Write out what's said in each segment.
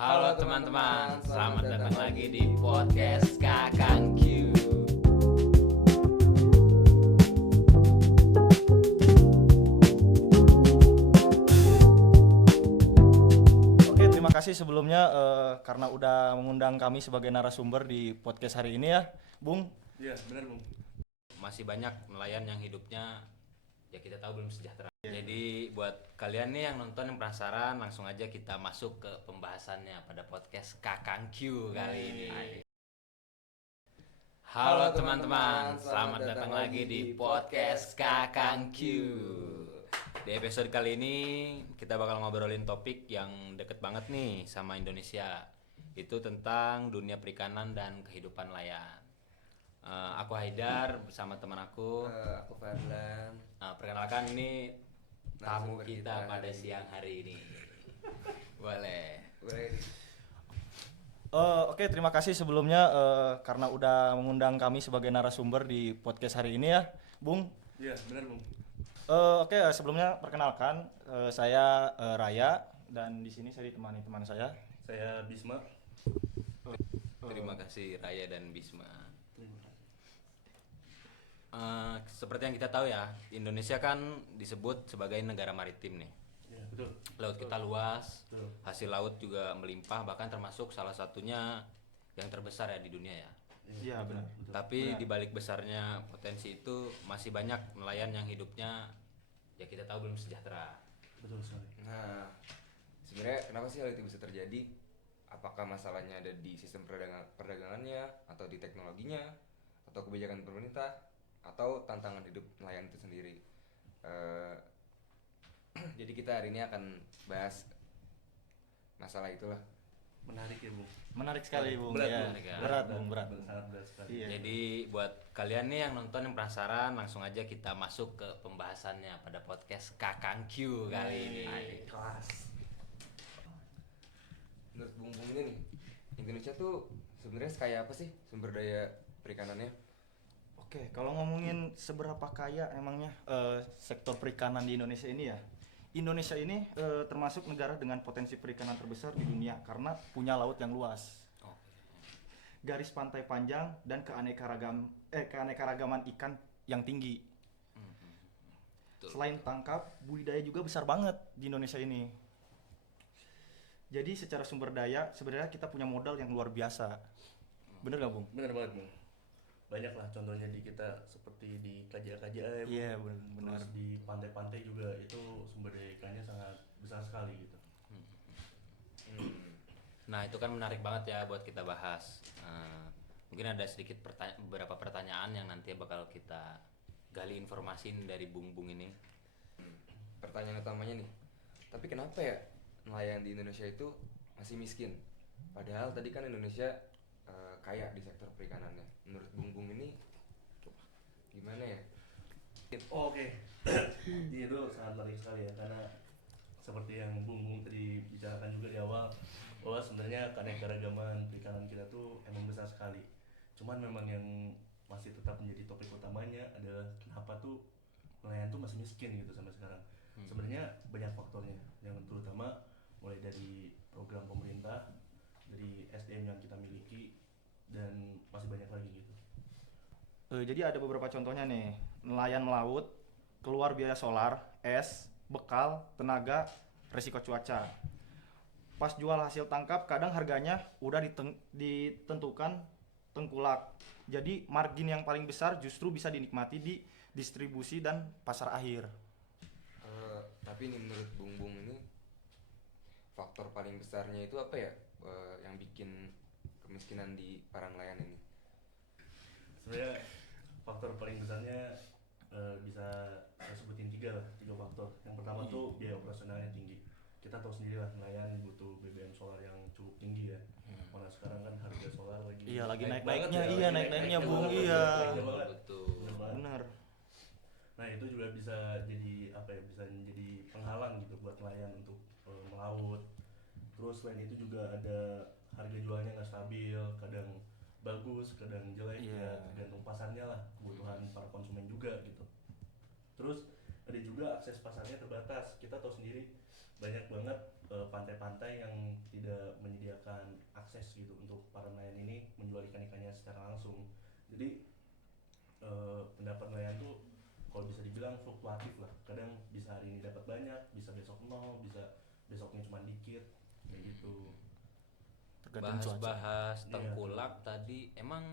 Halo teman-teman, selamat datang lagi di podcast Kakang Q. Oke, terima kasih sebelumnya karena udah mengundang kami sebagai narasumber di podcast hari ini ya, Bung. Iya, benar Bung. Masih banyak nelayan yang hidupnya ya kita tahu belum sejahtera. Jadi buat kalian nih yang nonton yang penasaran, langsung aja kita masuk ke pembahasannya pada podcast Kakang Q kali ini. Halo teman-teman, selamat datang lagi di podcast Kakang Q. Di episode kali ini kita bakal ngobrolin topik yang deket banget nih sama Indonesia. Itu tentang dunia perikanan dan kehidupan nelayan. Aku Haidar bersama teman aku. Aku Fadlan. Perkenalkan ini tamu Narasumber kita kita pada hari siang hari ini. Boleh. Oke, terima kasih sebelumnya karena udah mengundang kami sebagai narasumber di podcast hari ini ya, Bung. Iya, benar Bung. Oke, sebelumnya perkenalkan saya Raya dan di sini saya ditemani teman saya. Saya Bisma. Terima kasih Raya dan Bisma. Seperti yang kita tahu ya, Indonesia kan disebut sebagai negara maritim nih. Iya, betul. Laut kita luas, Betul. hasil laut juga melimpah, bahkan termasuk salah satunya yang terbesar ya di dunia ya. Iya, benar. Tapi Benar. di balik besarnya potensi itu masih banyak nelayan yang hidupnya ya kita tahu belum sejahtera. Betul sekali. Nah, sebenarnya kenapa sih hal itu bisa terjadi? Apakah masalahnya ada di sistem perdagangannya, atau di teknologinya, atau kebijakan pemerintah, atau tantangan hidup nelayan itu sendiri? Jadi kita hari ini akan bahas masalah itulah. Menarik ya Bung. Menarik sekali, Bung. Berat, Ya, Bung. berat, Bung, berat. Sangat berat sekali. Iya. Jadi buat kalian nih yang nonton yang penasaran, langsung aja kita masuk ke pembahasannya pada podcast Kakang Q kali ini. Kelas. Menurut Bung ini nih, Indonesia tuh sebenarnya kaya apa sih sumber daya perikanannya? Oke, kalau ngomongin seberapa kaya emangnya sektor perikanan di Indonesia ini ya. Indonesia ini termasuk negara dengan potensi perikanan terbesar di dunia karena punya laut yang luas. Garis pantai panjang dan keanekaragaman ikan yang tinggi. Betul. Selain tangkap, budidaya juga besar banget di Indonesia ini. Jadi secara sumber daya sebenarnya kita punya modal yang luar biasa. Bener gak, Bung? Benar banget Bung. Banyak lah contohnya di kita seperti di KJA, Iya, benar. terus di pantai-pantai juga itu sumber daya ikannya sangat besar sekali gitu. Nah itu kan menarik banget ya buat kita bahas. Mungkin ada sedikit beberapa pertanyaan yang nanti bakal kita gali informasi dari Bung ini. Pertanyaan utamanya nih, tapi kenapa ya nelayan di Indonesia itu masih miskin? Padahal tadi kan Indonesia kaya di sektor perikanannya. Menurut Bung ini gimana ya? Oke. Iya, itu sangat menarik sekali ya, karena seperti yang Bung tadi bicarakan juga di awal, bahwa sebenarnya keanekaragaman perikanan kita tuh emang besar sekali. Cuman memang yang masih tetap menjadi topik utamanya adalah kenapa tuh nelayan tuh masih miskin gitu sampai sekarang. Sebenarnya banyak faktornya, yang terutama mulai dari program pemerintah, dari SDM yang kita miliki, dan masih banyak lagi gitu. Jadi ada beberapa contohnya nih. Nelayan melaut, keluar biaya solar, es, bekal, tenaga, resiko cuaca. Pas jual hasil tangkap kadang harganya udah ditentukan tengkulak. Jadi margin yang paling besar justru bisa dinikmati di distribusi dan pasar akhir. Tapi nih menurut Bung ini faktor paling besarnya itu apa ya yang bikin kemiskinan di para nelayan ini? Sebenarnya faktor paling besarnya bisa saya sebutin tiga faktor. Yang pertama tuh biaya operasionalnya tinggi. Kita tahu sendiri lah, nelayan butuh BBM solar yang cukup tinggi ya. Mana sekarang kan harga solar lagi Iya, lagi naik naik-naiknya, banget ya, iya, lagi naik-naiknya, naik-naiknya Bung, banget, iya. naik-naiknya banget. Betul. Bener banget. Benar. Nah itu juga bisa jadi apa ya, bisa jadi penghalang gitu buat nelayan untuk melaut. Terus selain itu juga ada harga jualnya nggak stabil, kadang bagus, kadang jelek, Iya. ya tergantung pasarnya lah, kebutuhan para konsumen juga gitu. Terus ada juga akses pasarnya terbatas. Kita tahu sendiri banyak banget pantai-pantai yang tidak menyediakan ikan-ikannya secara langsung. Jadi pendapat nelayan tuh kalau bisa dibilang fluktuatif lah. Kadang bisa hari ini dapat banyak, bisa besok nol, bisa besoknya cuma dikit kayak gitu. Tergantung cuaca. Bahas-bahas Iya. tengkulak tadi, emang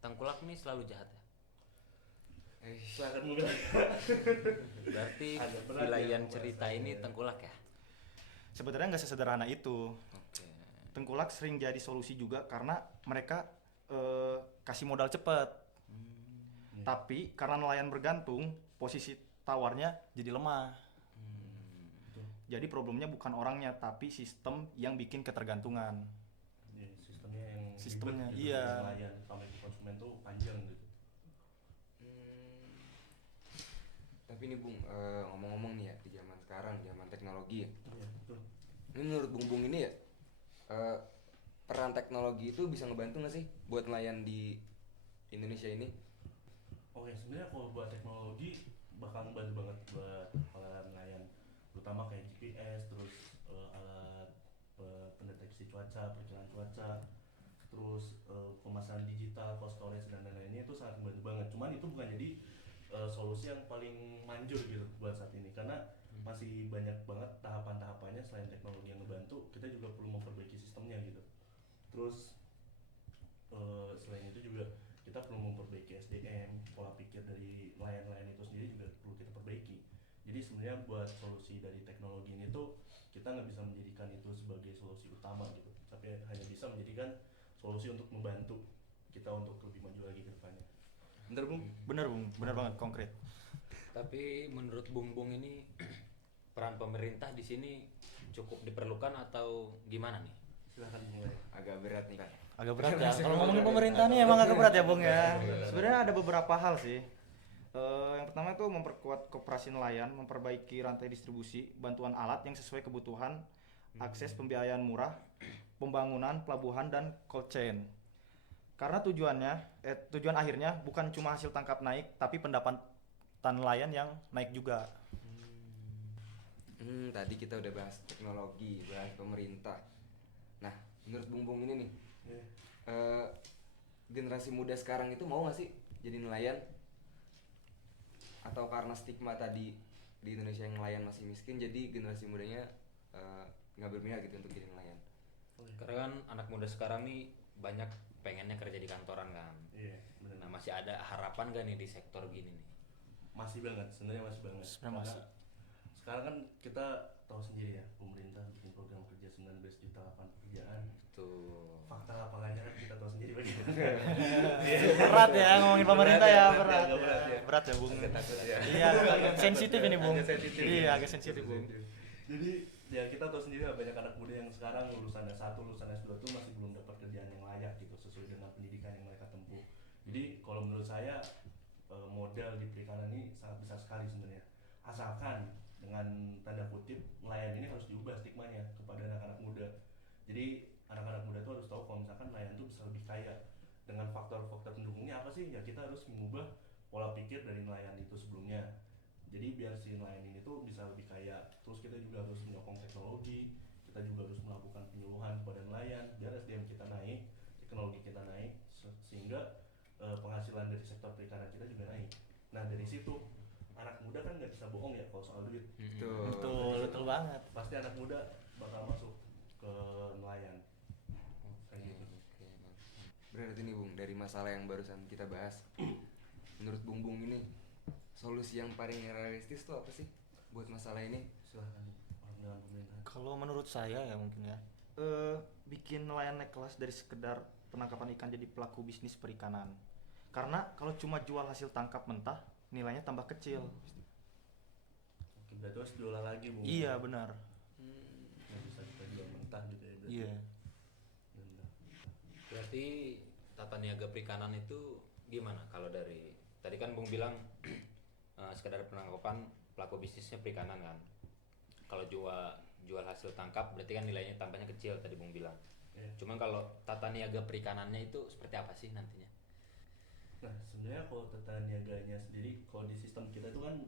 tengkulak nih selalu jahat ya? Silakan mungkin. Berarti Agak berat wilayan ya cerita pembahasannya. ini tengkulak ya? Sebenarnya nggak sesederhana itu. Oke. Tengkulak sering jadi solusi juga karena mereka kasih modal cepat. Tapi karena nelayan bergantung, posisi tawarnya jadi lemah. Betul. Jadi problemnya bukan orangnya, tapi sistem yang bikin ketergantungan. Ya, sistemnya yang Sistemnya, ribet gitu, iya. nelayan sampai ke konsumen tuh panjang gitu. Tapi nih Bung, ngomong-ngomong nih ya, di zaman sekarang, zaman teknologi ya, Iya, betul. ini menurut Bung Bung ini ya, peran teknologi itu bisa ngebantu nggak sih buat nelayan di Indonesia ini? Oke, sebenarnya kalau buat teknologi bakal membantu banget buat para nelayan, terutama kayak GPS, terus alat pendeteksi cuaca, perkiraan cuaca, terus pemasaran digital, cold storage dan lain-lainnya itu sangat membantu banget. Cuman itu bukan jadi solusi yang paling manjur gitu buat saat ini, karena masih banyak banget tahapan-tahapannya. Selain teknologi yang ngebantu, kita juga perlu memperbaiki sistemnya gitu. Terus selain itu juga kita perlu memperbaiki SDM, pola pikir dari nelayan-nelayan itu sendiri juga perlu kita perbaiki. Jadi sebenarnya buat solusi dari teknologi ini tuh kita nggak bisa menjadikan itu sebagai solusi utama gitu, tapi hanya bisa menjadikan solusi untuk membantu kita untuk lebih maju lagi ke depannya. Bener Bung? Bener Bung, bener banget, konkret. Tapi menurut Bung Bung ini peran pemerintah di sini cukup diperlukan atau gimana nih? Silahkan Bung Lay. Agak berat nih kan. Agak berat ya. Kalau ngomongin pemerintah nih emang agak berat ya Bung ya. Sebenarnya ada beberapa hal sih. Yang pertama itu memperkuat koperasi nelayan, memperbaiki rantai distribusi, bantuan alat yang sesuai kebutuhan, akses pembiayaan murah, pembangunan pelabuhan dan cold chain. Karena tujuan akhirnya bukan cuma hasil tangkap naik, tapi pendapatan nelayan yang naik juga. Tadi kita udah bahas teknologi, bahas pemerintah. Nah, menurut Bung Bung ini nih, generasi muda sekarang itu mau nggak sih jadi nelayan? Atau karena stigma tadi di Indonesia yang nelayan masih miskin, jadi generasi mudanya nggak berminat gitu untuk jadi nelayan? Karena kan anak muda sekarang nih banyak pengennya kerja di kantoran kan. Iya, benar. Nah, masih ada harapan gak nih di sektor gini nih? Masih banget, sebenarnya masih banget. Sebenarnya Karena masih. sekarang kan kita tahu sendiri ya, pemerintah bikin program kerja 19 juta lapangan pekerjaan. Tuh. Fakta lapangannya kan kita tahu sendiri bagaimana. Berat ya ngomongin pemerintah ya, berat. Agak berat ya. Berat ya Bung. Agak takut ya. Iya, agak sensitif ini Bung. Agak sensitif. Iya, agak sensitif Bung. Jadi ya kita tahu sendiri lah, banyak anak muda yang sekarang lulusan S1, lulusan S2 tuh masih belum dapat kerjaan yang layak gitu sesuai dengan pendidikan yang mereka tempuh. Jadi kalau menurut saya modal di perikanan ini sangat besar sekali sebenarnya. Asalkan dengan tanda kutip nelayan ini harus diubah stigmanya kepada anak-anak muda. Jadi anak-anak muda tuh harus tahu kalau misalkan nelayan tuh bisa lebih kaya. Dengan faktor-faktor pendukungnya apa sih? Ya kita harus mengubah pola pikir dari nelayan itu sebelumnya. Jadi biar si nelayan ini tuh bisa lebih kaya. Terus kita juga harus menyokong teknologi, kita juga harus melakukan penyuluhan kepada nelayan biar SDM kita naik, teknologi kita naik, sehingga penghasilan dari sektor perikanan kita juga naik. Nah dari situ anak muda kan nggak bisa bohong ya kalau soal duit. Betul banget. Pasti anak muda bakal masuk ke nelayan. Kayak gitu. Oke. Berarti nih Bung, dari masalah yang barusan kita bahas, menurut Bung Bung ini solusi yang paling realistis tuh apa sih buat masalah ini? Silahkan orang dalam pemerintah. Kalau menurut saya ya mungkin ya, bikin nelayan naik kelas dari sekedar penangkapan ikan jadi pelaku bisnis perikanan. Karena kalau cuma jual hasil tangkap mentah, nilainya tambah kecil. Oke, berarti harus diolah lagi Bung. Iya benar. Nggak bisa kita jual mentah gitu ya berarti. Iya. Benar. Berarti tata niaga perikanan itu gimana kalau dari tadi kan Bung bilang sekedar penangkapan pelaku bisnisnya perikanan kan. Kalau jual hasil tangkap berarti kan nilainya tambahnya kecil tadi Bung bilang. Iya. Cuman kalau tata niaga perikanannya itu seperti apa sih nantinya? Nah sebenarnya kalau tata niaganya sendiri, kalau di sistem kita itu kan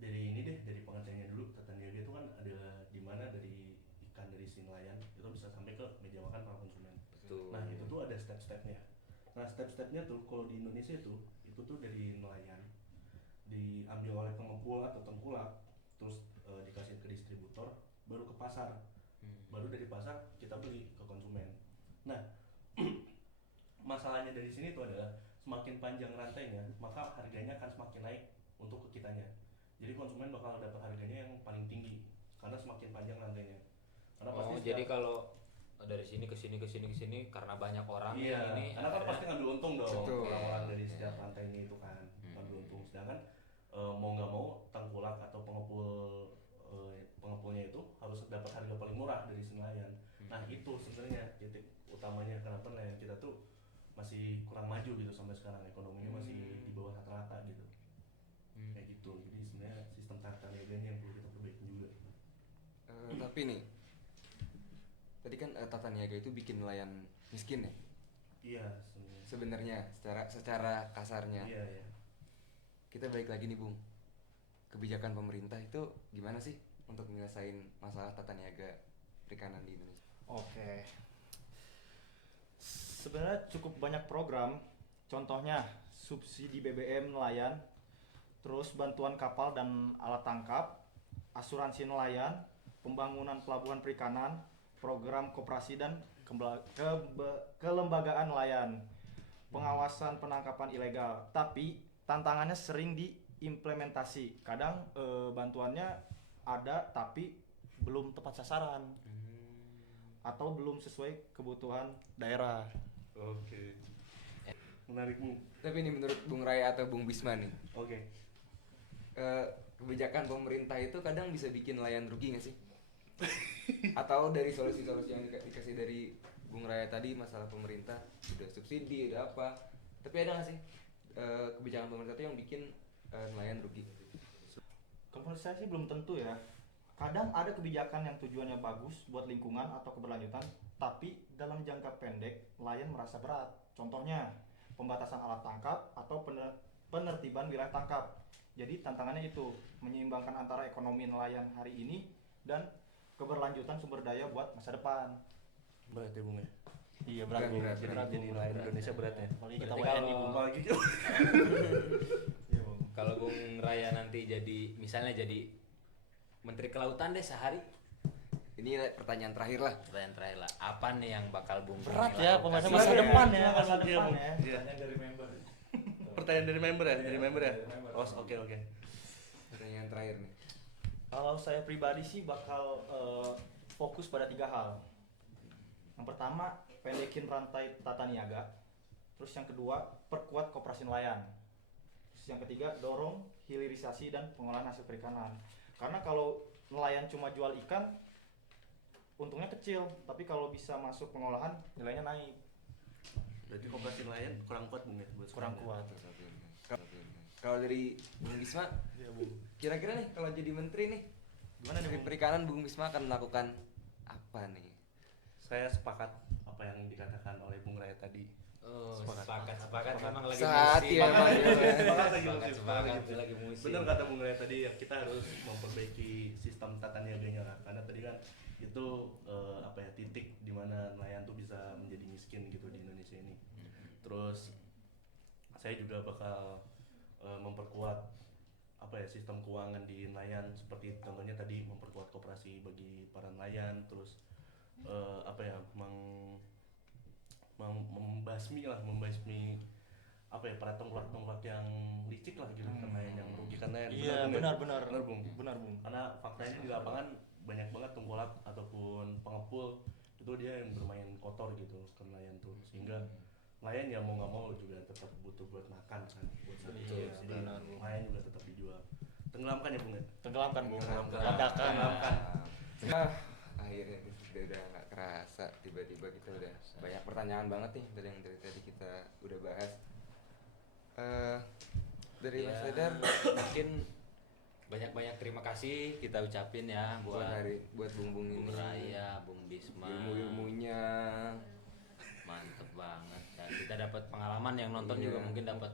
dari pengertiannya dulu, tata niaga itu kan ada di mana dari ikan dari si nelayan itu bisa sampai ke meja makan para konsumen. gitu. Nah itu tuh ada step-stepnya. Nah step-stepnya tuh kalau di Indonesia itu tuh dari nelayan diambil oleh pengepul atau tengkulak, terus dikasih ke distributor, baru ke pasar, baru dari pasar kita beli ke konsumen. Nah masalahnya dari sini tuh adalah semakin panjang rantainya, maka harganya akan semakin naik untuk ke kitanya. Jadi konsumen bakal dapat harganya yang paling tinggi karena semakin panjang rantainya. Karena pasti Jadi kalau dari sini ke sini ke sini ke sini karena banyak orang iya, ini karena kan pasti ngambil untung dong Betul. orang-orang dari setiap rantainya itu kan ngambil untung. Sedangkan mau nggak mau tengkulak atau pengepulnya itu harus dapat harga paling murah dari si nelayan. Nah itu sebenarnya titik utamanya kenapa nelayan kita tuh masih kurang maju gitu sampai sekarang, ekonominya masih di bawah rata-rata gitu. Kayak gitu. Jadi sebenarnya sistem tata niaganya yang perlu kita perbaiki juga. Tapi nih, tadi kan tata niaga itu bikin nelayan miskin ya? Iya Sebenarnya secara kasarnya. Iya. Kita balik lagi nih Bung, kebijakan pemerintah itu gimana sih untuk menyelesaikan masalah tata niaga perikanan di Indonesia? Oke. Sebenarnya cukup banyak program, contohnya subsidi BBM nelayan, terus bantuan kapal dan alat tangkap, asuransi nelayan, pembangunan pelabuhan perikanan, program koperasi dan kelembagaan nelayan, pengawasan penangkapan ilegal. Tapi tantangannya sering diimplementasi. Kadang bantuannya ada tapi belum tepat sasaran atau belum sesuai kebutuhan daerah. Oke. Menarik Bu. Tapi ini menurut Bung Raya atau Bung Bisma nih, Oke. kebijakan pemerintah itu kadang bisa bikin nelayan rugi nggak sih? Atau dari solusi-solusi yang dikasih dari Bung Raya tadi, masalah pemerintah udah subsidi udah apa, tapi ada nggak sih kebijakan pemerintah itu yang bikin nelayan rugi? Menurut saya sih belum tentu ya. Kadang ada kebijakan yang tujuannya bagus buat lingkungan atau keberlanjutan, tapi dalam jangka pendek nelayan merasa berat. Contohnya pembatasan alat tangkap atau penertiban wilayah tangkap. Jadi tantangannya itu menyeimbangkan antara ekonomi nelayan hari ini dan keberlanjutan sumber daya buat masa depan. Berat ya Bung ya? Iya berat, Jadi berat, jadi nelayan Indonesia berat ya? Apalagi kita Berarti WNI, kalau- Bung. Apalagi Kalau Bung Raya nanti jadi misalnya jadi Menteri Kelautan deh sehari, Ini pertanyaan terakhir lah. pertanyaan terakhir lah, apa nih yang bakal Bung Berat Roni ya, lakukan? pembahasan Iya. masa depan ya, Silakan, masa Bung. depan Iya, ya. Iya. Pertanyaan dari member ya? Dari member ya? Oh, oke. Pertanyaan terakhir nih. Kalau saya pribadi sih bakal fokus pada 3 hal. Yang pertama, pendekin rantai tata niaga. Terus yang kedua, perkuat koperasi nelayan. Terus yang ketiga, dorong hilirisasi dan pengolahan hasil perikanan. Karena kalau nelayan cuma jual ikan, untungnya kecil. Tapi kalau bisa masuk pengolahan, nilainya naik. Berarti koperasi nelayan kurang kuat Bung ya? Buat Kurang sekarang ya? kuat. Kalau dari Bung Bisma, kira-kira nih kalau jadi menteri nih, Gimana nih, Menteri Bung? Perikanan Bung Bisma akan melakukan apa nih? Saya sepakat apa yang dikatakan oleh Bung Raya tadi. Oh, Sepakat. sepakat memang lagi Sehati musim. emang ya. Sepakat lagi musim. Bener kata Bung Raya tadi ya, kita harus memperbaiki sistem tata niaganya lah. Karena tadi kan itu titik dimana nelayan tuh bisa menjadi miskin gitu di Indonesia ini. Terus saya juga bakal memperkuat sistem keuangan di nelayan, seperti contohnya tadi memperkuat koperasi bagi para nelayan, terus membasmi para tengkulak yang licik lah gitu, nelayan yang merugikan nelayan. Iya, Benar, benar. Benar, Bung. Benar, Bung. Karena faktanya di lapangan banyak banget tengkulak ataupun pengepul itu dia yang bermain kotor gitu ke nelayan tuh, sehingga nelayan ya mau nggak mau juga tetap butuh buat makan kan, buat Iya, jadi benar, Bung. nelayan juga tetap dijual. Tenggelamkan ya Bung ya? Tenggelamkan, Bung. Tenggelamkan. Ledakan. Akhirnya udah nggak kerasa, tiba-tiba kita udah banyak pertanyaan banget nih dari yang dari tadi kita udah bahas. Dari Mas Ya, Redar, mungkin banyak terima kasih kita ucapin ya buat buat Bung ini, Bung Raya, Bung Bisma, ilmu-ilmunya. mantep banget ya. Kita dapat pengalaman, yang nonton Iya. juga mungkin dapat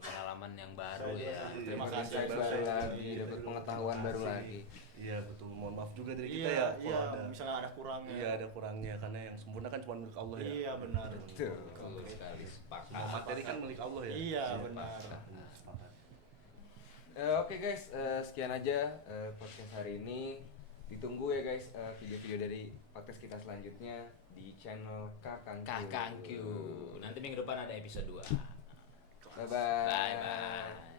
pengalaman pengalaman yang baru ya. Terima kasih. Insight baru lagi, dapat pengetahuan baru lagi. Iya betul, mohon maaf juga dari kita Iya, ya iya, kalau ada misalnya ada kurangnya. iya ada kurangnya karena yang sempurna kan cuma milik Allah ya. Iya, benar. Betul. Betul sekali, sepakat. Semua materi kan milik Allah ya. Iya, benar. Sepakat. Oke guys, sekian aja podcast hari ini. Ditunggu ya guys video-video dari podcast kita selanjutnya di channel Kakang Q. Kakang Q. Nanti minggu depan ada episode 2. Bye bye. Bye bye.